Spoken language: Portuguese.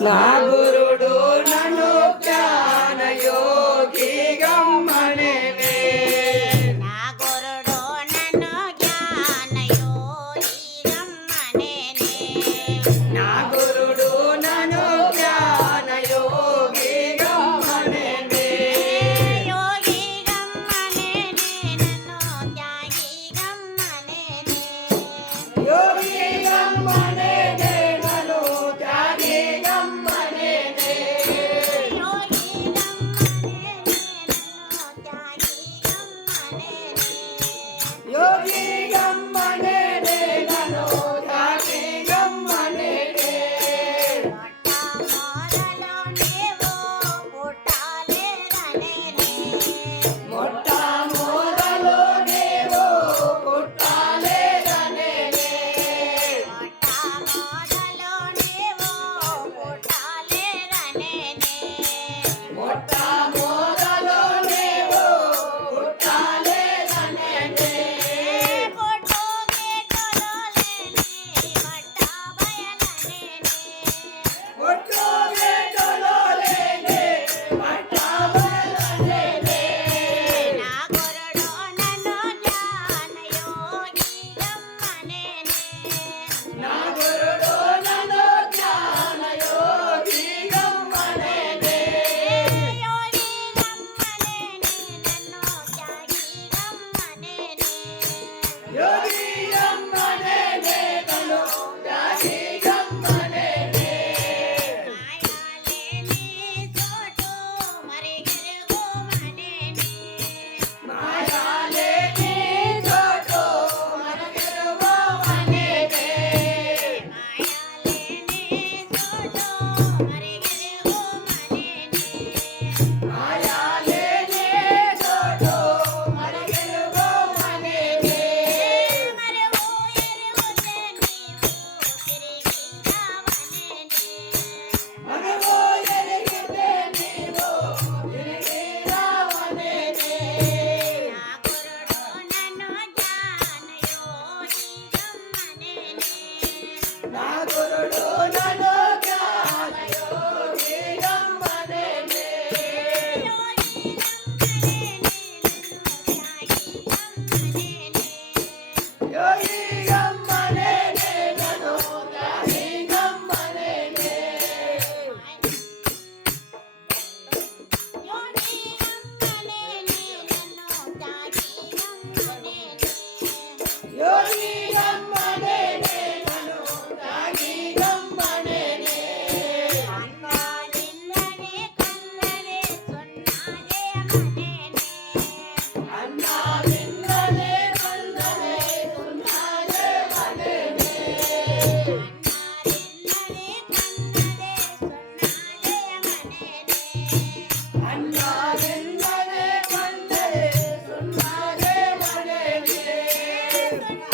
Na Hey!